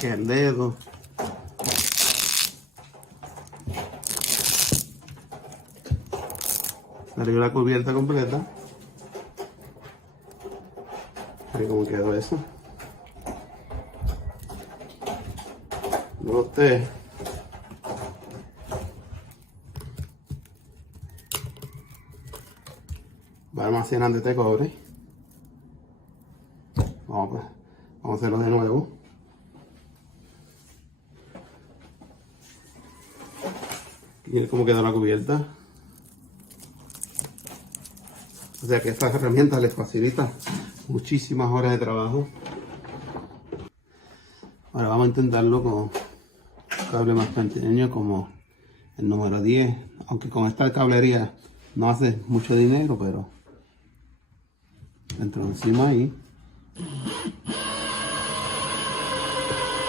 pique el dedo. Salió la cubierta completa. Ahí cómo quedó eso. Brote. Va almacenando este cobre. Vamos a hacerlo de nuevo. Y cómo quedó la cubierta. O sea que estas herramientas les facilitan muchísimas horas de trabajo. Ahora vamos a intentarlo con un cable más pequeño como el número 10. Aunque con esta cablería no hace mucho dinero, pero dentro encima ahí.